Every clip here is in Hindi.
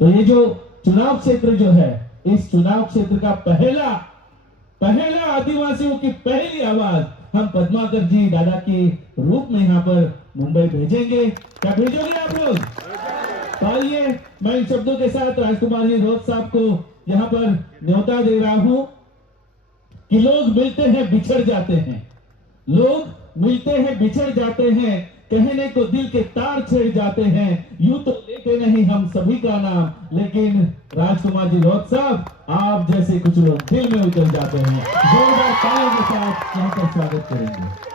तो ये जो चुनाव क्षेत्र जो है, इस चुनाव क्षेत्र का पहला आदिवासियों की पहली आवाज हम पद्माकर जी दादा के रूप में यहाँ पर मुंबई भेजेंगे। क्या भेजोगे आप लोग? तो आइए, मैं इन शब्दों के साथ राजकुमार जी रोज साहब को यहाँ पर न्योता दे रहा हूं कि लोग मिलते हैं बिछड़ जाते हैं, लोग मिलते हैं बिछड़ जाते हैं, कहने को दिल के तार छिड़ जाते हैं, यूं तो लेते नहीं हम सभी का नाम, लेकिन राजकुमार जी रोज साहब आप जैसे कुछ लोग दिल में उतर जाते हैं। जोरदार तालियों के साथ यहाँ पर स्वागत करेंगे।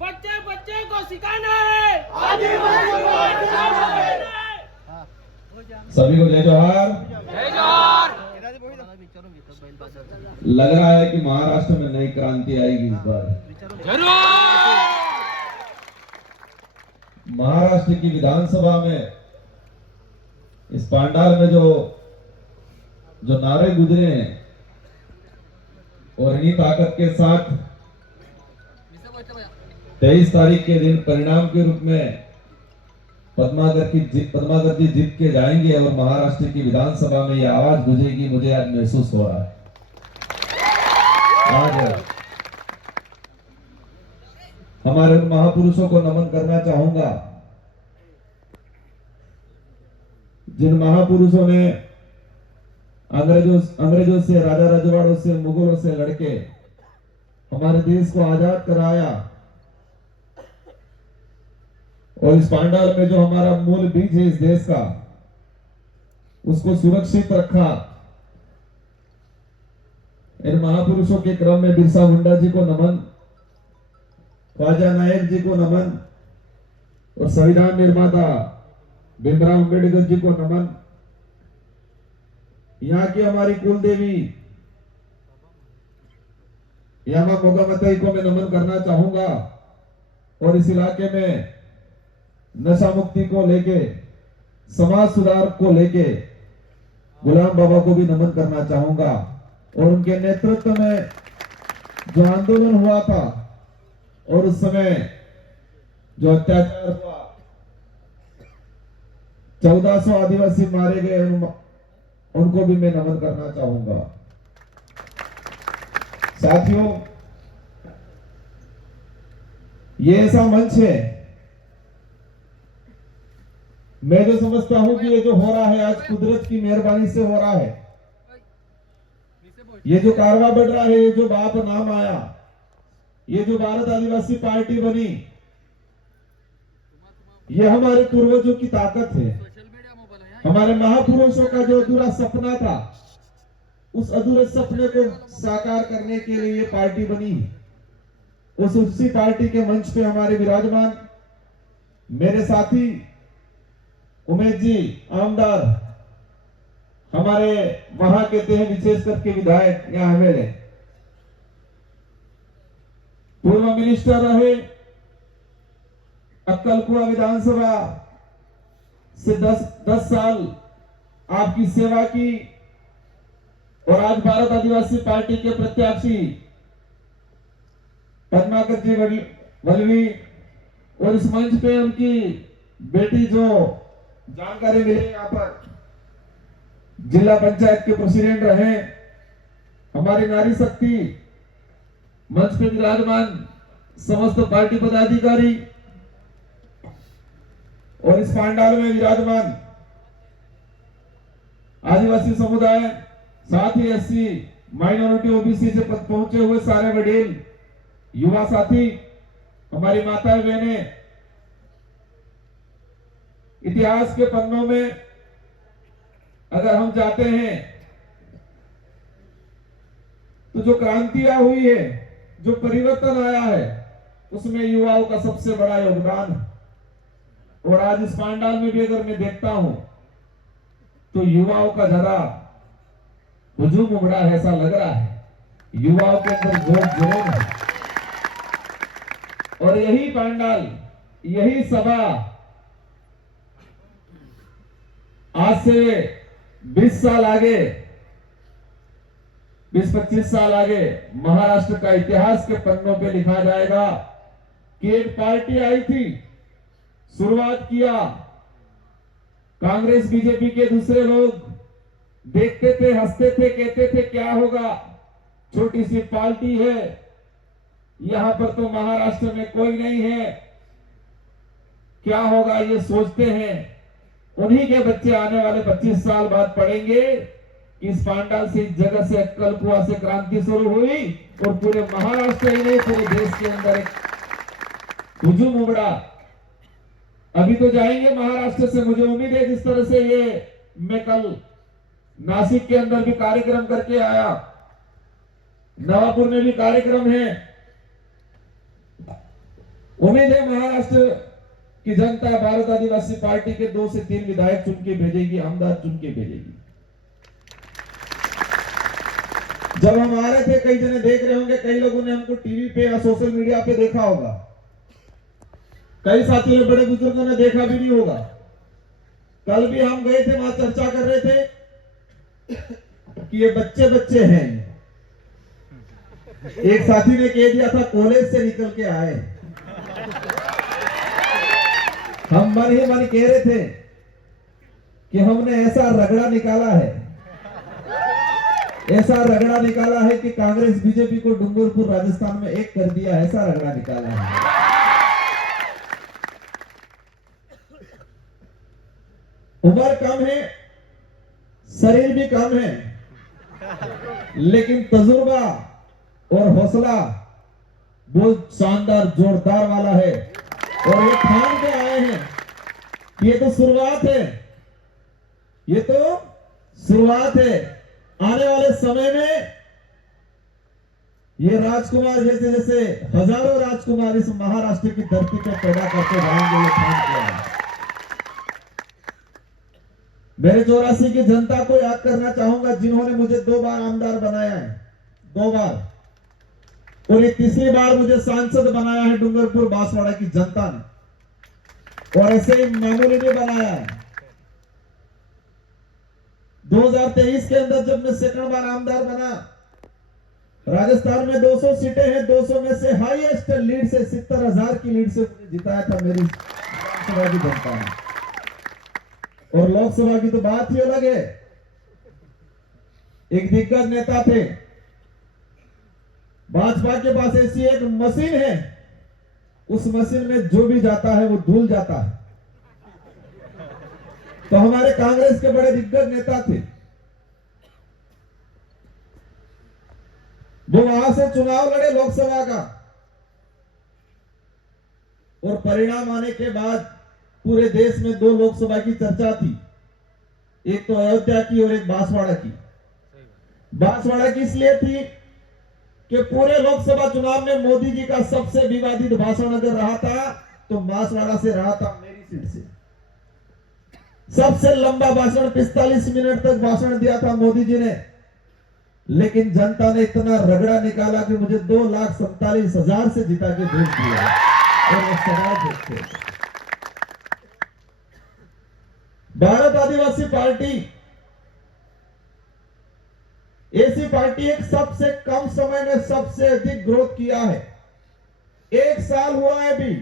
बच्चे बच्चे को सिखाना है, आदिवासी। सभी को जय जोहार। लग रहा है कि महाराष्ट्र में नई क्रांति आएगी इस बार जरूर। महाराष्ट्र की विधानसभा में इस पांडाल में जो नारे गुजरे हैं और इन्हीं ताकत के साथ 23 तारीख के दिन परिणाम के रूप में पद्माकर जी जीत के जाएंगे और महाराष्ट्र की विधानसभा में यह आवाज गूंजेगी, मुझे आज महसूस हो रहा है। आज हमारे उन महापुरुषों को नमन करना चाहूंगा जिन महापुरुषों ने अंग्रेजों से, राजा रजवाड़ों से, मुगलों से लड़के हमारे देश को आजाद कराया और इस पांडाल में जो हमारा मूल बीज है इस देश का, उसको सुरक्षित रखा। इन महापुरुषों के क्रम में बिरसा मुंडा जी को नमन, ख्वाजा नायक जी को नमन और संविधान निर्माता भीमराव अम्बेडकर जी को नमन। यहाँ की हमारी कुल देवी यामा मोगामतई को मैं नमन करना चाहूंगा और इस इलाके में नशा मुक्ति को लेके, समाज सुधार को लेके गुलाम बाबा को भी नमन करना चाहूंगा और उनके नेतृत्व में जो आंदोलन हुआ था और उस समय जो अत्याचार हुआ, 1400 आदिवासी मारे गए, उनको भी मैं नमन करना चाहूंगा। साथियों, ये ऐसा मंच है, मैं जो समझता हूं कि ये जो हो रहा है आज कुदरत की मेहरबानी से हो रहा है। ये जो कारवा बढ़ रहा है, ये जो बाप नाम आया, ये जो भारत आदिवासी पार्टी बनी, ये हमारे पूर्वजों की ताकत है। हमारे महापुरुषों का जो अधूरा सपना था, उस अधूरे सपने को साकार करने के लिए ये पार्टी बनी। उसी पार्टी के मंच पे हमारे विराजमान मेरे साथी उमेश जी आमदार, हमारे वहां कहते हैं विशेष करके विधायक यहाँ मेरे पूर्व मिनिस्टर रहे, अक्कलकुआ विधानसभा से 10 साल आपकी सेवा की और आज भारत आदिवासी पार्टी के प्रत्याशी पद्माकर जी वल्लवी और इस मंच पे उनकी बेटी जो जानकारी मिली यहाँ पर जिला पंचायत के प्रेसिडेंट रहे, हमारी नारी शक्ति मंच पे विराजमान समस्त पार्टी पदाधिकारी और इस पांडाल में विराजमान आदिवासी समुदाय, साथ ही एससी, माइनॉरिटी, ओबीसी से पहुंचे हुए सारे वडील, युवा साथी, हमारी माताएं बहनें, इतिहास के पन्नों में अगर हम जाते हैं तो जो क्रांतियां हुई है, जो परिवर्तन आया है, उसमें युवाओं का सबसे बड़ा योगदान है। और आज इस पांडाल में भी अगर मैं देखता हूं तो युवाओं का जरा हुजूम उमड़ा है, ऐसा लग रहा है। युवाओं के अंदर जोश जोर है और यही पांडाल यही सभा आज से 20 साल आगे, 20-25 साल आगे महाराष्ट्र का इतिहास के पन्नों पे लिखा जाएगा कि एक पार्टी आई थी, शुरुआत किया, कांग्रेस बीजेपी के दूसरे लोग देखते थे, हंसते थे, कहते थे क्या होगा, छोटी सी पार्टी है, यहां पर तो महाराष्ट्र में कोई नहीं है, क्या होगा ये सोचते हैं। उन्हीं के बच्चे आने वाले 25 साल बाद पढ़ेंगे कि इस पांडाल से, इस जगह से, अक्कलकुआ से क्रांति शुरू हुई और पूरे महाराष्ट्र ही नहीं पूरे देश के अंदर एक हुजूम उमड़ा। अभी तो जाएंगे महाराष्ट्र से, मुझे उम्मीद है जिस तरह से ये मैं कल नासिक के अंदर भी कार्यक्रम करके आया, नवापुर में भी कार्यक्रम है, उम्मीद है महाराष्ट्र की जनता भारत आदिवासी पार्टी के 2 से 3 विधायक चुन के भेजेगी, आमदार चुन के भेजेगी। जब हम आ रहे थे, कई जने देख रहे होंगे, कई लोगों ने हमको टीवी पे या सोशल मीडिया पे देखा होगा, कई साथियों ने, बड़े बुजुर्गों ने देखा भी नहीं होगा। कल भी हम गए थे, वहां चर्चा कर रहे थे कि ये बच्चे बच्चे हैं। एक साथी ने कह दिया था कॉलेज से निकल के आए। हम मन ही मन कह रहे थे कि हमने ऐसा रगड़ा निकाला है, ऐसा रगड़ा निकाला है कि कांग्रेस बीजेपी को डूंगरपुर राजस्थान में एक कर दिया, ऐसा रगड़ा निकाला है। उम्र कम है, शरीर भी कम है, लेकिन तजुर्बा और हौसला बहुत शानदार जोरदार वाला है। और ये ठान के आए हैं, ये तो शुरुआत है, ये तो शुरुआत है। आने वाले समय में ये राजकुमार जैसे जैसे हजारों राजकुमार इस महाराष्ट्र की धरती पर पैदा करते जाएंगे, ये ठान के आए। मेरे 84 की जनता को याद करना चाहूंगा, जिन्होंने मुझे 2 बार आमदार बनाया है, 2 बार, और ये तीसरी बार मुझे सांसद बनाया है डूंगरपुर बांसवाड़ा की जनता ने, और ऐसे ही मामूली ने बनाया है। 2023 के अंदर जब मैं सेकंड बार आमदार बना, राजस्थान में 200 सीटें हैं, 200 में से हाईएस्ट लीड से 70,000 की लीड से मुझे जिताया था मेरी लोकसभा की जनता ने। और लोकसभा की तो बात ही अलग है। एक दिग्गज नेता थे, भाजपा के पास ऐसी एक मशीन है, उस मशीन में जो भी जाता है वो धुल जाता है। तो हमारे कांग्रेस के बड़े दिग्गज नेता थे, वो वहां से चुनाव लड़े लोकसभा का, और परिणाम आने के बाद पूरे देश में 2 लोकसभा की चर्चा थी, एक तो अयोध्या की और एक बांसवाड़ा की। बांसवाड़ा की इसलिए थी कि पूरे लोकसभा चुनाव में मोदी जी का सबसे विवादित भाषण अगर रहा था तो बांसवाड़ा से रहा था, मेरी सीट से। सबसे लंबा भाषण, 45 मिनट तक भाषण दिया था मोदी जी ने, लेकिन जनता ने इतना रगड़ा निकाला कि मुझे 2,47,000 से जिता के भेज दिया। और वो सवाल देखते, भारत आदिवासी पार्टी ऐसी पार्टी एक सबसे कम समय में सबसे अधिक ग्रोथ किया है। 1 साल हुआ है अभी,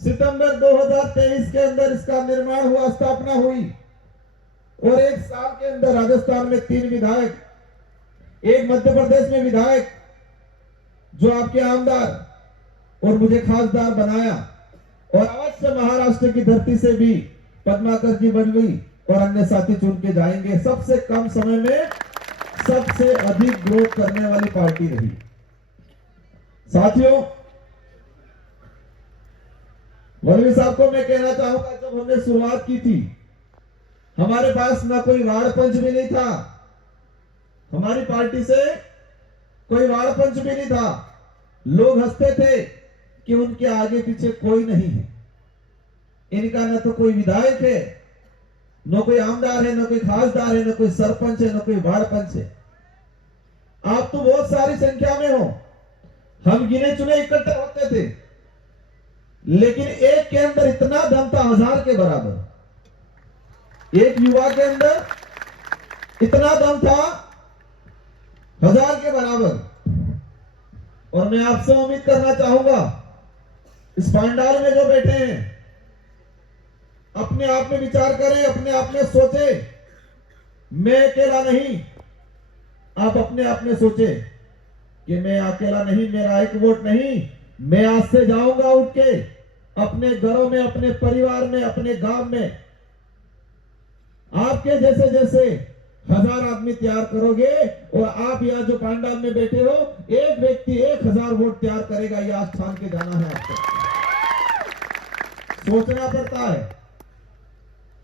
सितंबर 2023 के अंदर इसका निर्माण हुआ, स्थापना हुई, और 1 साल के अंदर राजस्थान में 3 विधायक, एक मध्य प्रदेश में विधायक जो आपके आमदार और मुझे खासदार बनाया, और अवश्य महाराष्ट्र की धरती से भी पद्माकर जी बलवी और अन्य साथी चुन के जाएंगे। सबसे कम समय में सबसे अधिक ग्रोथ करने वाली पार्टी रही। साथियों, बलवी साहब को मैं कहना चाहूंगा, जब हमने शुरुआत की थी, हमारे पास ना कोई वार्ड पंच भी नहीं था, हमारी पार्टी से कोई वार्ड पंच भी नहीं था। लोग हंसते थे कि उनके आगे पीछे कोई नहीं है, इनका न तो कोई विधायक है, न कोई आमदार है, न कोई खासदार है, न कोई सरपंच है, न कोई वार्ड पंच है। आप तो बहुत सारी संख्या में हो, हम गिने चुने इकट्ठे होते थे, लेकिन एक के अंदर इतना दम था 1000 के बराबर। एक युवा के अंदर इतना दम था 1000 के बराबर। और मैं आपसे उम्मीद करना चाहूंगा, इस पंडाल में जो बैठे हैं, अपने आप में विचार करें, अपने आप में सोचे। मैं अकेला नहीं, आप अपने आप में सोचे कि मैं अकेला नहीं, मेरा एक वोट नहीं। मैं आज से जाऊंगा उठ के अपने घरों में, अपने परिवार में, अपने गांव में आपके जैसे जैसे 1000 आदमी तैयार करोगे, और आप यहाँ जो पंडाल में बैठे हो, एक व्यक्ति 1000 वोट तैयार करेगा। ये आज ठान के जाना है आपको। सोचना पड़ता है,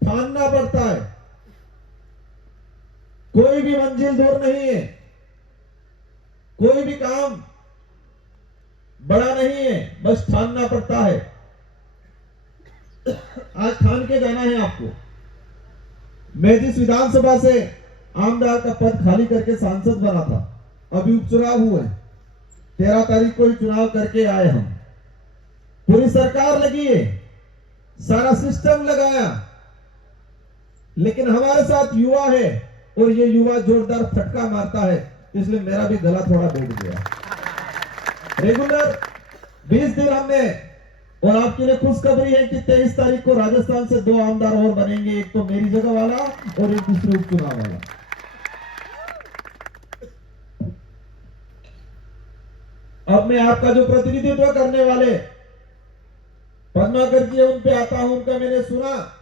ठानना पड़ता है। कोई भी मंजिल दूर नहीं है, कोई भी काम बड़ा नहीं है, बस ठानना पड़ता है। आज ठान के जाना है आपको। मैं जिस विधानसभा से आमदार का पद खाली करके सांसद बना था, अभी उपचुनाव हुए, 13 तारीख को ही चुनाव करके आए हम। पूरी सरकार लगी है, सारा सिस्टम लगाया, लेकिन हमारे साथ युवा है, और ये युवा जोरदार फटका मारता है, इसलिए मेरा भी गला थोड़ा बैठ गया। रेगुलर 20 दिन हमने, और आपके लिए खुशखबरी है कि 23 तारीख को राजस्थान से 2 आमदार और बनेंगे, एक तो मेरी जगह वाला और एक दूसरे उपचुनाव वाला। अब मैं आपका जो प्रतिनिधित्व करने वाले पद्माकर जी, उन पे आता हूं। उनका मैंने सुना,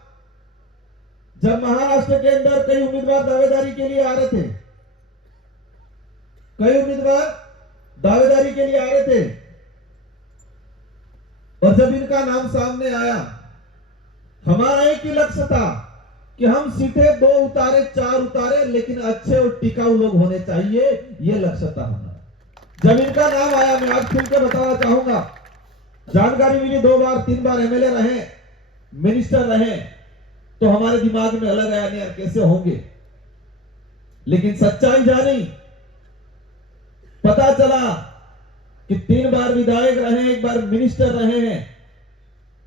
जब महाराष्ट्र के अंदर कई उम्मीदवार दावेदारी के लिए आ रहे थे, कई उम्मीदवार दावेदारी के लिए आ रहे थे, और जब इनका नाम सामने आया, हमारा एक ही लक्ष्य था कि हम सीटें 2 उतारे, 4 उतारे, लेकिन अच्छे और टिकाऊ लोग होने चाहिए। ये लक्ष्य था हमारा। जब इनका नाम आया, मैं आज खुल के बताना चाहूंगा, जानकारी मिली 2 बार 3 बार एमएलए रहे, मिनिस्टर रहे, तो हमारे दिमाग में अलग आया, नहीं कैसे होंगे। लेकिन सच्चाई जानी, पता चला कि 3 बार विधायक रहे, 1 बार मिनिस्टर रहे हैं,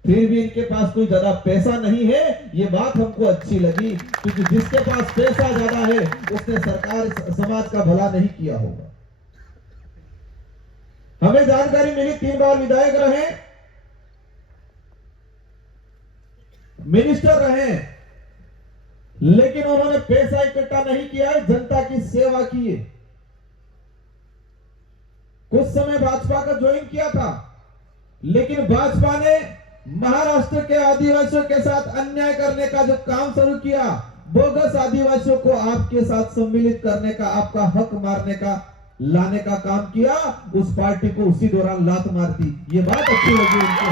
फिर भी इनके पास कोई ज्यादा पैसा नहीं है। ये बात हमको अच्छी लगी, क्योंकि जिसके पास पैसा ज्यादा है, उसने सरकार समाज का भला नहीं किया होगा। हमें जानकारी मिली 3 बार विधायक रहे, मिनिस्टर रहे, लेकिन उन्होंने पैसा इकट्ठा नहीं किया है, जनता की सेवा की है। कुछ समय भाजपा का ज्वाइन किया था, लेकिन भाजपा ने महाराष्ट्र के आदिवासियों के साथ अन्याय करने का जो काम शुरू किया, बोगस आदिवासियों को आपके साथ सम्मिलित करने का, आपका हक मारने का, लाने का काम किया, उस पार्टी को उसी दौरान लात मार दी। ये बात अच्छी लगी उनको।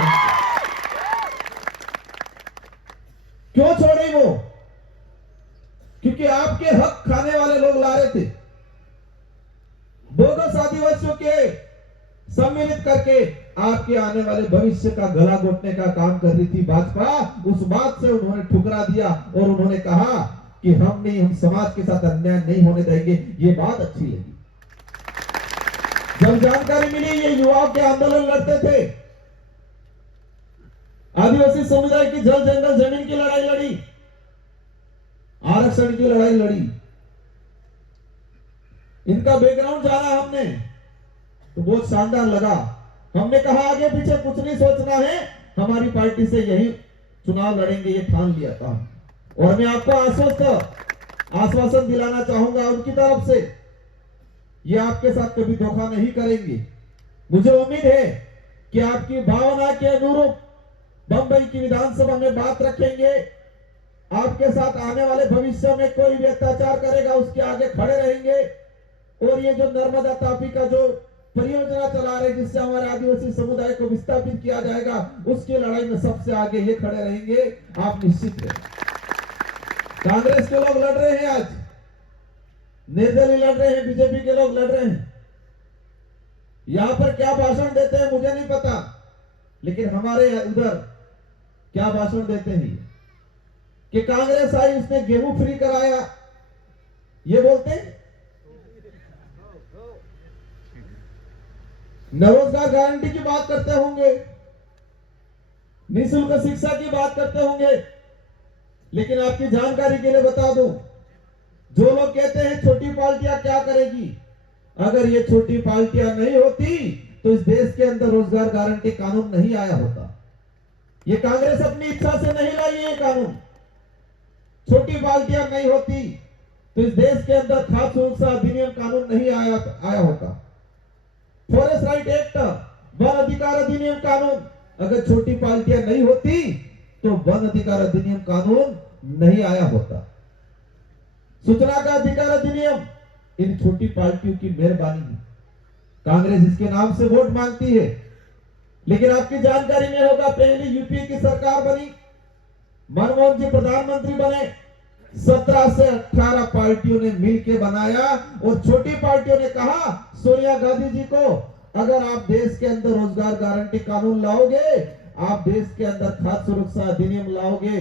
क्यों छोड़ी वो? क्योंकि आपके हक खाने वाले लोग ला रहे थे, बोगस आदिवासियों के सम्मिलित करके आपके आने वाले भविष्य का गला घोटने का काम कर रही थी भाजपा। उस बात से उन्होंने ठुकरा दिया, और उन्होंने कहा कि हम नहीं, हम समाज के साथ अन्याय नहीं होने देंगे। ये बात अच्छी लगी। जब जानकारी मिली ये युवाओं के आंदोलन लड़ते थे, आदिवासी समुदाय की जल जंगल जमीन की लड़ाई लड़ी, आरक्षण की लड़ाई लड़ी, इनका बैकग्राउंड जाना हमने, तो बहुत शानदार लगा। हमने कहा आगे पीछे कुछ नहीं सोचना है, हमारी पार्टी से यही चुनाव लड़ेंगे, ये ठान लिया था। और मैं आपको आश्वासन दिलाना चाहूंगा उनकी तरफ से, ये आपके साथ कभी धोखा नहीं करेंगे। मुझे उम्मीद है कि आपकी भावना के अनुरूप बंबई की विधानसभा में बात रखेंगे। आपके साथ आने वाले भविष्य में कोई भी अत्याचार करेगा, उसके आगे खड़े रहेंगे। और ये जो नर्मदा तापी का जो परियोजना चला रहे, जिससे हमारे आदिवासी समुदाय को विस्थापित किया जाएगा, उसकी लड़ाई में सबसे आगे ये खड़े रहेंगे, आप निश्चित रहे। कांग्रेस के लोग लड़ रहे हैं, आज निर्दलीय लड़ रहे हैं, बीजेपी के लोग लड़ रहे हैं। यहां पर क्या भाषण देते हैं मुझे नहीं पता, लेकिन हमारे उधर क्या भाषण देते हैं कि कांग्रेस आई, उसने गेहूं फ्री कराया, ये बोलते हैं। न रोजगार गारंटी की बात करते होंगे, निःशुल्क शिक्षा की बात करते होंगे, लेकिन आपकी जानकारी के लिए बता दूं, जो लोग कहते हैं छोटी पार्टियां क्या करेगी, अगर ये छोटी पार्टियां नहीं होती तो इस देश के अंदर रोजगार गारंटी कानून नहीं आया होता। ये कांग्रेस अपनी इच्छा से नहीं लाई है कानून। छोटी पार्टियां नहीं होती तो इस देश के अंदर खाद्य सुरक्षा अधिनियम कानून नहीं आया होता। फॉरेस्ट राइट एक्ट, वन अधिकार अधिनियम कानून, अगर छोटी पार्टियां नहीं होती तो वन अधिकार अधिनियम कानून नहीं आया होता। सूचना का अधिकार अधिनियम इन छोटी पार्टियों की मेहरबानी है। कांग्रेस इसके नाम से वोट मांगती है, लेकिन आपकी जानकारी में होगा, पहली यूपी की सरकार बनी, मनमोहन जी प्रधानमंत्री बने, 17 से 18 पार्टियों ने मिलकर बनाया और छोटी पार्टियों ने कहा सोनिया गांधी जी को, अगर आप देश के अंदर रोजगार गारंटी कानून लाओगे, आप देश के अंदर खाद्य सुरक्षा अधिनियम लाओगे,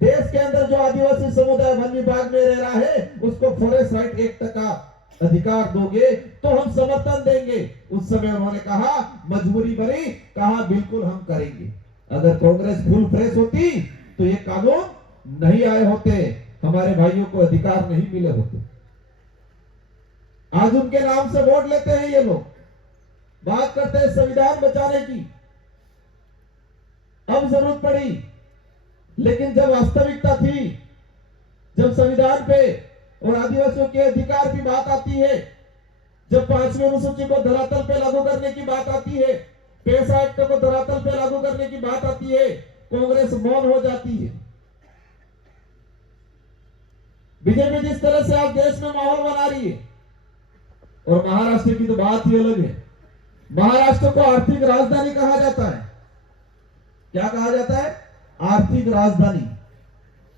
देश के अंदर जो आदिवासी समुदाय वन विभाग में रह रहा है उसको फॉरेस्ट राइट एक्ट का अधिकार दोगे तो हम समर्थन देंगे। उस समय उन्होंने कहा, मजबूरी बनी, कहा बिल्कुल हम करेंगे। अगर कांग्रेस फुल फ्रेश होती तो ये कानून नहीं आए होते, हमारे भाइयों को अधिकार नहीं मिले होते। आज उनके नाम से वोट लेते हैं ये लोग, बात करते हैं संविधान बचाने की। अब जरूरत पड़ी, लेकिन जब वास्तविकता थी, जब संविधान पे और आदिवासियों के अधिकार की बात आती है, जब 5वीं अनुसूची को धरातल पे लागू करने की बात आती है, पैसा एक्ट को धरातल पे लागू करने की बात आती है, कांग्रेस मौन हो जाती है। बीजेपी जिस तरह से आज देश में माहौल बना रही है, और महाराष्ट्र की तो बात ही अलग है। महाराष्ट्र को आर्थिक राजधानी कहा जाता है। क्या कहा जाता है? आर्थिक राजधानी।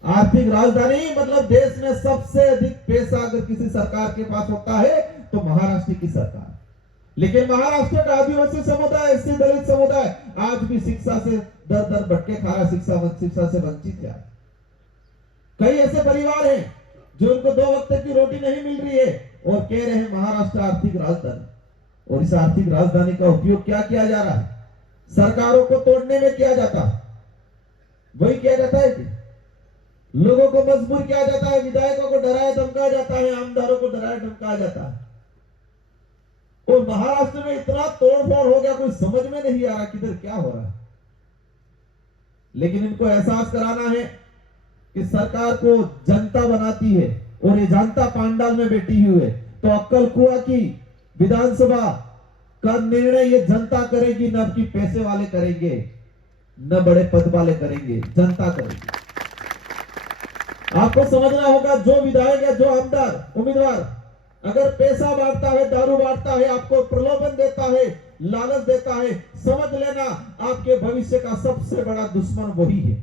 आर्थिक राजधानी मतलब देश में सबसे अधिक पैसा अगर किसी सरकार के पास होता है तो महाराष्ट्र की सरकार। लेकिन महाराष्ट्र का आदिवासी समुदाय, एससी दलित समुदाय आज भी शिक्षा से दर दर भटके खा रहा, शिक्षा से वंचित है। कई ऐसे परिवार हैं जो उनको 2 वक्त की रोटी नहीं मिल रही है और कह रहे हैं महाराष्ट्र आर्थिक राजधानी। और इस आर्थिक राजधानी का उपयोग क्या किया जा रहा है? सरकारों को तोड़ने में किया जाता है। वही किया जाता है कि लोगों को मजबूर किया जाता है, विधायकों को डराया धमकाया जाता है, आमदारों को डराया धमकाया जाता है। और महाराष्ट्र में इतना तोड़फोड़ हो गया, कोई समझ में नहीं आ रहा किधर क्या हो रहा है। लेकिन इनको एहसास कराना है कि सरकार को जनता बनाती है और ये जनता पांडाल में बैठी हुई है, तो अक्कलकुआ की विधानसभा का निर्णय ये जनता करेगी, न कि पैसे वाले करेंगे, न बड़े पद वाले करेंगे, जनता करेगी। आपको समझना होगा, जो विधायक है, जो आमदार उम्मीदवार अगर पैसा बांटता है, दारू बांटता है, आपको प्रलोभन देता है, लालच देता है, समझ लेना आपके भविष्य का सबसे बड़ा दुश्मन वही है।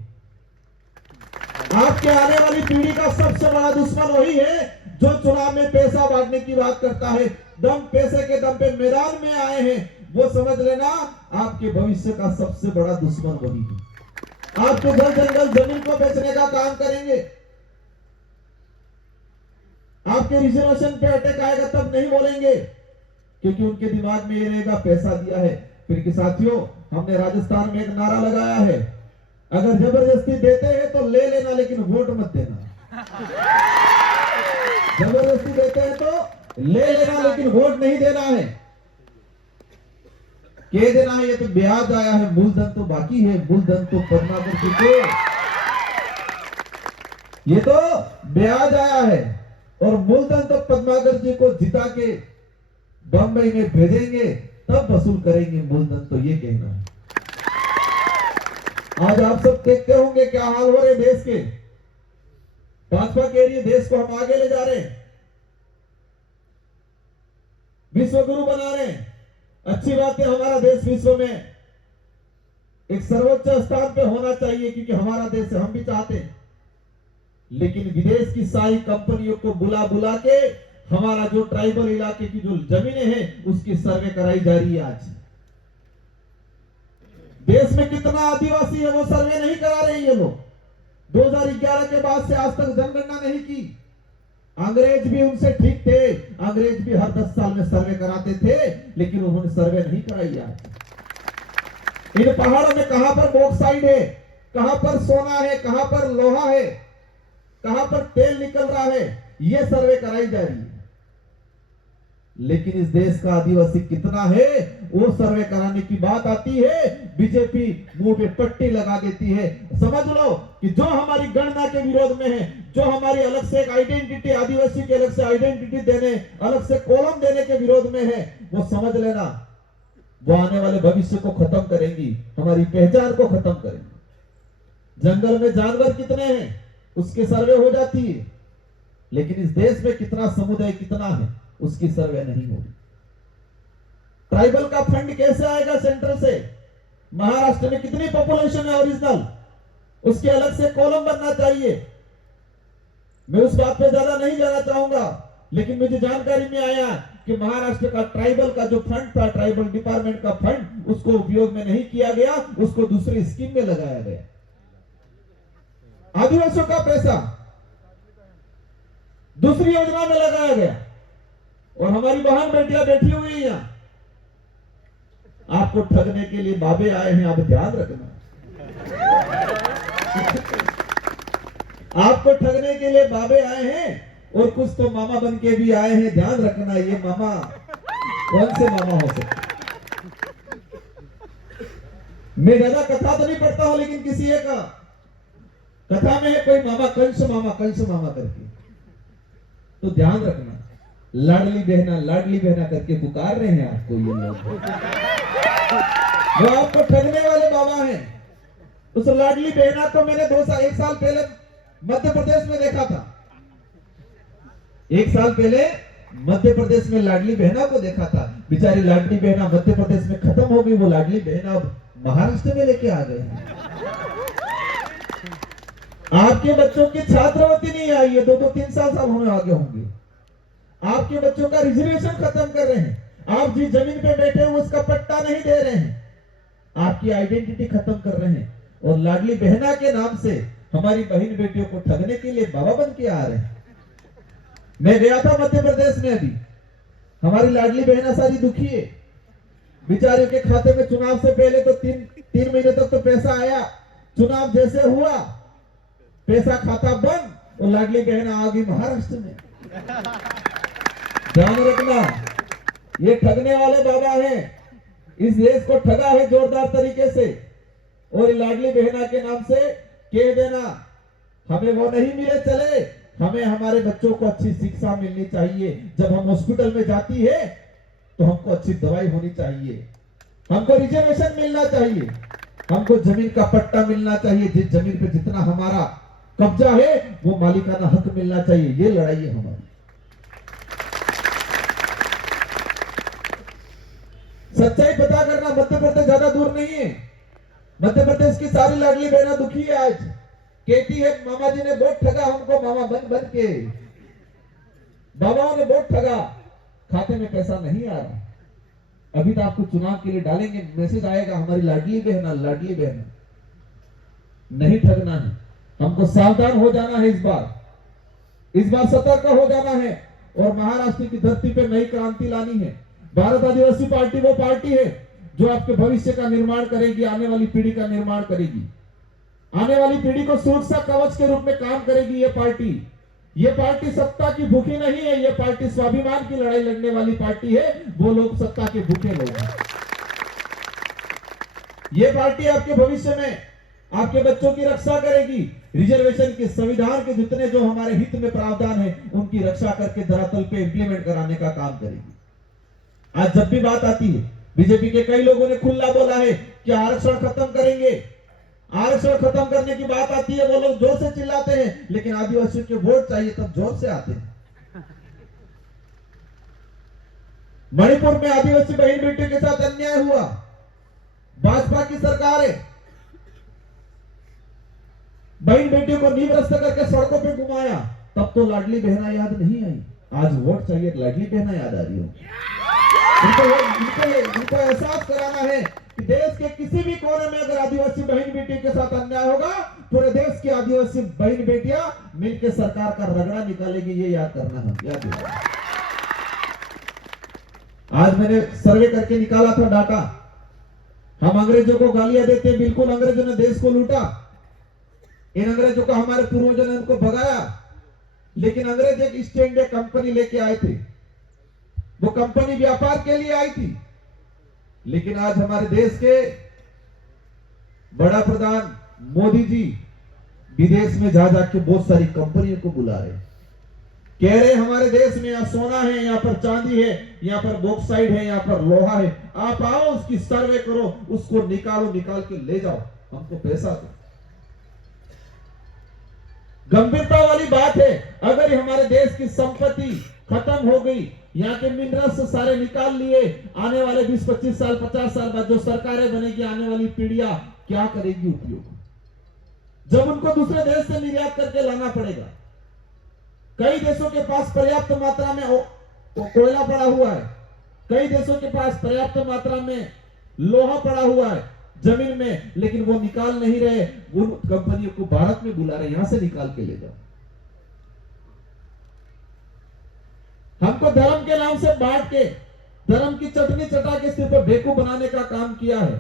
आपके आने वाली पीढ़ी का सबसे बड़ा दुश्मन वही है जो चुनाव में पैसा बांटने की बात करता है। दम पैसे के दम पे मैदान में आए हैं, वो समझ लेना आपके भविष्य का सबसे बड़ा दुश्मन वही है। आपको जल जंगल जमीन को बेचने का काम करेंगे, आपके रिजर्वेशन पे अटैक आएगा तब नहीं बोलेंगे, क्योंकि उनके दिमाग में ये रहेगा पैसा दिया है। फिर के साथियों, हमने राजस्थान में एक नारा लगाया है, अगर जबरदस्ती देते हैं तो ले लेना, लेकिन वोट मत देना। जबरदस्ती देते हैं तो ले लेना, लेकिन वोट नहीं देना है। कह देना है ये तो ब्याज आया है, मूलधन तो बाकी है, मूलधन तो पद्माकर जी को, ये तो ब्याज आया है और मूलधन तो पद्माकर जी को जिता के बंबई में भेजेंगे, तब वसूल करेंगे मूलधन, तो ये कहना है। आज आप सब देखते होंगे क्या हाल हो रहे देश के। भाजपा कह रही है देश को हम आगे ले जा रहे हैं, विश्व गुरु बना रहे हैं। अच्छी बात है, हमारा देश विश्व में एक सर्वोच्च स्थान पे होना चाहिए, क्योंकि हमारा देश है, हम भी चाहते हैं। लेकिन विदेश की सारी कंपनियों को बुला बुला के हमारा जो ट्राइबल इलाके की जो जमीनें हैं उसकी सर्वे कराई जा रही है। आज देश में कितना आदिवासी है वो सर्वे नहीं करा रहे ये लोग। 2011 के बाद से आज तक जनगणना नहीं की। अंग्रेज भी उनसे ठीक थे, अंग्रेज भी हर 10 साल में सर्वे कराते थे, लेकिन उन्होंने सर्वे नहीं कराई। आज इन पहाड़ों में कहां पर बॉक्साइट है, कहां पर सोना है, कहां पर लोहा है, कहां पर तेल निकल रहा है, यह सर्वे कराई जा रही है। लेकिन इस देश का आदिवासी कितना है, वो सर्वे कराने की बात आती है, बीजेपी मुंह पे पट्टी लगा देती है। समझ लो कि जो हमारी गणना के विरोध में है, जो हमारी अलग से एक आइडेंटिटी, आदिवासी की अलग से आइडेंटिटी देने, अलग से कॉलम देने के विरोध में है, वो समझ लेना, वो आने वाले भविष्य को खत्म करेंगी, हमारी पहचान को खत्म करेंगी। जंगल में जानवर कितने हैं उसकी सर्वे हो जाती है, लेकिन इस देश में कितना समुदाय कितना है उसकी सर्वे नहीं होगी। ट्राइबल का फंड कैसे आएगा सेंट्रल से? महाराष्ट्र में कितनी पॉपुलेशन है ओरिजिनल, उसके अलग से कॉलम बनना चाहिए। मैं उस बात पे ज्यादा नहीं जाना चाहूंगा, लेकिन मुझे जानकारी में आया कि महाराष्ट्र का ट्राइबल का जो फंड था, ट्राइबल डिपार्टमेंट का फंड, उसको उपयोग में नहीं किया गया, उसको दूसरी स्कीम में लगाया गया। आदिवासियों का पैसा दूसरी योजना में लगाया गया, और हमारी बहन बेटियां बैठी हुई है यहां, आपको ठगने के लिए बाबे आए हैं, आप ध्यान रखना। आपको ठगने के लिए बाबे आए हैं, और कुछ तो मामा बन के भी आए हैं, ध्यान रखना। ये मामा कौन से मामा हो सकते? मैं ज्यादा कथा तो नहीं पढ़ता हूं, लेकिन किसी एक कथा में है कोई मामा कंस मामा करके, तो ध्यान रखना, लाडली बहना करके पुकार रहे हैं आपको ये लोग, वो आपको ठगने वाले बाबा हैं। उस लाडली बहना को मैंने 1 साल पहले मध्य प्रदेश में देखा था। 1 साल पहले मध्य प्रदेश में लाडली बहना को देखा था। बेचारी लाडली बहना मध्य प्रदेश में खत्म हो गई, वो लाडली बहना अब महाराष्ट्र में लेके आ गए हैं। आपके बच्चों की छात्रवृत्ति नहीं आई है, 2-2 3 साल होने आगे होंगे। आपके बच्चों का रिजर्वेशन खत्म कर रहे हैं। आप जिस जमीन पे बैठे हो उसका पट्टा नहीं दे रहे हैं, आपकी आइडेंटिटी खत्म कर रहे हैं, और लाडली बहना के नाम से हमारी बहन बेटियों को ठगने के लिए बाबा बन के आ रहे हैं। मैं गया था मध्य प्रदेश में अभी, हमारी लाडली बहना सारी दुखी है। बेचारियों के खाते में चुनाव से पहले तो 3 महीने तक तो पैसा आया, चुनाव जैसे हुआ पैसा खाता बंद, और लाडली बहना आ गई महाराष्ट्र में। ध्यान रखना, ये ठगने वाले बाबा हैं, इस देश को ठगा है जोरदार तरीके से, और लाडली बहना के नाम से कह देना हमें वो नहीं मिले चले, हमें हमारे बच्चों को अच्छी शिक्षा मिलनी चाहिए। जब हम हॉस्पिटल में जाती है तो हमको अच्छी दवाई होनी चाहिए, हमको रिजर्वेशन मिलना चाहिए, हमको जमीन का पट्टा मिलना चाहिए, जिस जमीन पे जितना हमारा कब्जा है वो मालिकाना हक मिलना चाहिए। ये लड़ाई है हमारी। सच्चाई पता करना, मध्य प्रदेश ज्यादा दूर नहीं है। मध्य प्रदेश की सारी लाडली बहना दुखी है। आज कहती है मामा जी ने बहुत ठगा हमको, मामा बन के बाबाओं ने बहुत ठगा, खाते में पैसा नहीं आ रहा। अभी तो आपको चुनाव के लिए डालेंगे, मैसेज आएगा हमारी लाडली बहना नहीं ठगना है, हमको सावधान हो जाना है। इस बार सतर्क हो जाना है, और महाराष्ट्र की धरती पे नई क्रांति लानी है। भारत आदिवासी पार्टी वो पार्टी है जो आपके भविष्य का निर्माण करेगी, आने वाली पीढ़ी का निर्माण करेगी, आने वाली पीढ़ी को सुरक्षा कवच के रूप में काम करेगी। ये पार्टी सत्ता की भूखी नहीं है, ये पार्टी स्वाभिमान की लड़ाई लड़ने वाली पार्टी है। वो लोग सत्ता के भूखे लोग हैं। ये पार्टी आपके भविष्य में आपके बच्चों की रक्षा करेगी। रिजर्वेशन के संविधान के जितने जो हमारे हित में प्रावधान है उनकी रक्षा करके धरातल पे इंप्लीमेंट कराने का काम करेगी। आज जब भी बात आती है, बीजेपी के कई लोगों ने खुला बोला है कि आरक्षण खत्म करेंगे, आरक्षण खत्म करने की बात आती है वो लोग जोर से चिल्लाते हैं, लेकिन आदिवासियों के वोट चाहिए तब जोर से आते हैं। मणिपुर में आदिवासी बहन बेटियों के साथ अन्याय हुआ, भाजपा की सरकार है, बहन बेटियों को नींवस्त करके सड़कों पे घुमाया, तब तो लाडली बहना याद नहीं आई। आज वोट चाहिए, लाडली बहना याद आ रही हो। इनको एहसास कराना है कि देश के किसी भी कोने में अगर आदिवासी बहन बेटियों के साथ अन्याय होगा, पूरे देश की आदिवासी बहन बेटियां मिलकर सरकार का रगड़ा निकालेगी। ये याद करना है, याद है। आज मैंने सर्वे करके निकाला था डाटा, हम अंग्रेजों को गालियां देते हैं, बिल्कुल अंग्रेजों ने देश को लूटा, इन अंग्रेजों को हमारे पूर्वजों ने उनको भगाया, लेकिन अंग्रेज एक ईस्ट इंडिया कंपनी लेके आए थे, वो कंपनी व्यापार के लिए आई थी। लेकिन आज हमारे देश के बड़ा प्रधान मोदी जी विदेश में जा जाके बहुत सारी कंपनियों को बुला रहे, कह रहे हमारे देश में यहाँ सोना है, यहाँ पर चांदी है, यहाँ पर बॉक्साइट है, यहाँ पर लोहा है, आप आओ उसकी सर्वे करो, उसको निकालो, निकाल के ले जाओ, हमको पैसा दो। गंभीरता वाली बात है। अगर हमारे देश की संपत्ति खत्म हो गई, यहाँ के मिनरल्स सारे निकाल लिए, आने वाले 20-25 साल 50 साल बाद जो सरकारें बनेगी, आने वाली पीढ़ियां क्या करेगी उपयोग, जब उनको दूसरे देश से निर्यात करके लाना पड़ेगा। कई देशों के पास पर्याप्त मात्रा में कोयला पड़ा हुआ है, कई देशों के पास पर्याप्त मात्रा में लोहा पड़ा हुआ है जमीन में, लेकिन वो निकाल नहीं रहे, उन कंपनियों को भारत में बुला रहे, यहां से निकाल के ले जाओ। हमको धर्म के नाम से बांट के, धर्म की चटनी चटा के सिर्फ बेवकूफ बनाने का काम किया है।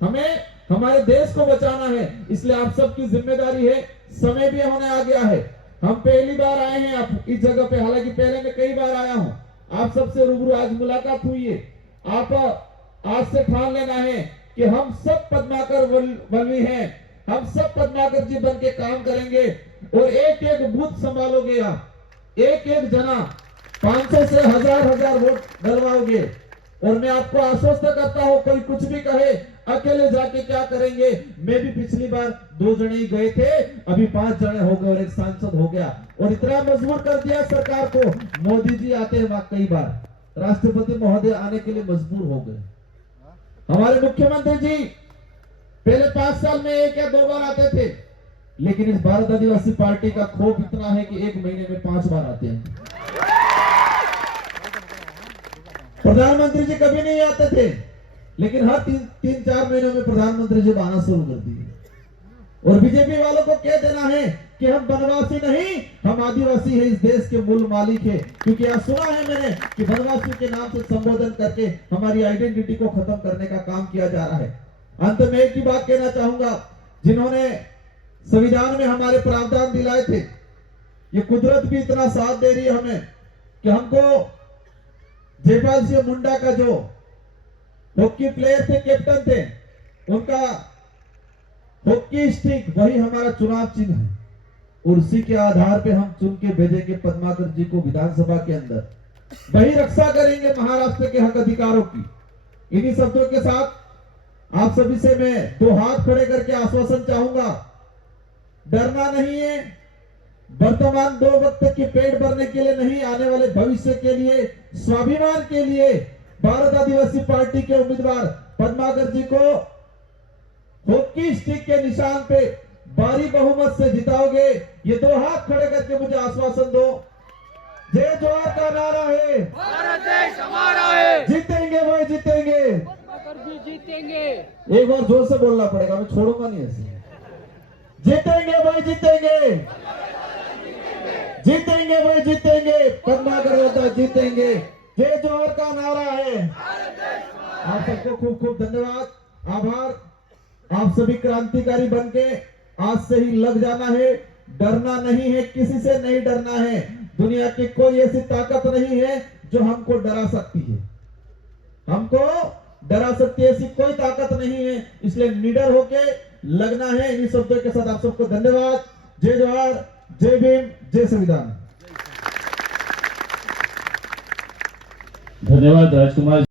हमें हमारे देश को बचाना है, इसलिए आप सबकी जिम्मेदारी है। समय भी होने आ गया है, हम पहली बार आए हैं आप इस जगह पे, हालांकि पहले मैं कई बार आया हूं, आप सबसे रूबरू आज मुलाकात हुई है। आप आज से ठान लेना है कि हम सब पद्माकर वल्वी हैं, हम सब पद्माकर जी बन के काम करेंगे और एक एक बूथ संभालोगे आप, एक एक जना 500 से 1000 वोट डलवाओगे। और मैं आपको आश्वस्त करता हूं, कोई कुछ भी कहे, अकेले जाके क्या करेंगे। मैं भी पिछली बार 2 जने ही गए थे, अभी 5 जने हो गए और एक सांसद हो गया, और इतना मजबूर कर दिया सरकार को। मोदी जी आते हैं वहां, कई बार राष्ट्रपति महोदय आने के लिए मजबूर हो गए। हमारे मुख्यमंत्री जी पहले 5 साल में 1 या 2 बार आते थे, लेकिन इस भारत आदिवासी पार्टी का खौफ इतना है कि 1 महीने में 5 बार आते हैं। प्रधानमंत्री जी कभी नहीं आते थे, लेकिन हर 3-4 महीनों में प्रधानमंत्री जी आना शुरू कर दिए। और बीजेपी वालों को कह देना है कि हम वनवासी नहीं, हम आदिवासी हैं, इस देश के मूल मालिक है। क्योंकि आज सुना है मैंने कि वनवासी के नाम से संबोधन करके हमारी आइडेंटिटी को खत्म करने का काम किया जा रहा है। अंत में एक ही बात कहना चाहूंगा, जिन्होंने संविधान में हमारे प्रावधान दिलाए थे, ये कुदरत भी इतना साथ दे रही है हमें कि हमको जयपाल सिंह मुंडा का जो हॉकी प्लेयर थे, कैप्टन थे, उनका हॉकी स्टिक वही हमारा चुनाव चिन्ह है, और उसी के आधार पे हम चुन के भेजेंगे पद्माकर जी को विधानसभा के अंदर। वही रक्षा करेंगे महाराष्ट्र के हक अधिकारों की। इन्हीं शब्दों के साथ आप सभी से मैं 2 हाथ खड़े करके आश्वासन चाहूंगा, डरना नहीं है। वर्तमान 2 वक्त के पेट भरने के लिए नहीं, आने वाले भविष्य के लिए, स्वाभिमान के लिए भारत आदिवासी पार्टी के उम्मीदवार पद्माकर जी को हॉकी स्टिक के निशान पे भारी बहुमत से जिताओगे। ये 2 हाथ खड़े करके मुझे आश्वासन दो। जय जोहार का नारा है, भारत देश हमारा है, जीतेंगे भाई जीतेंगे, पद्माकर जी जीतेंगे। एक बार जोर से बोलना पड़ेगा, मैं छोड़ूंगा नहीं ऐसे। जीतेंगे भाई जीतेंगे, जीतेंगे भाई जीतेंगे, पद्माकर योद्धा जीतेंगे। जय जोहर का नारा है। आप सबको खूब खूब धन्यवाद, आभार। आप सभी क्रांतिकारी बनके आज से ही लग जाना है। डरना नहीं है, किसी से नहीं डरना है। दुनिया की कोई ऐसी ताकत नहीं है जो हमको डरा सकती है, हमको डरा सकती है ऐसी कोई ताकत नहीं है। इसलिए निडर होके लगना है। इन्हीं शब्दों के साथ आप सबको धन्यवाद। जय जोहार, जय भीम, जय संविधान। धन्यवाद राजकुमार।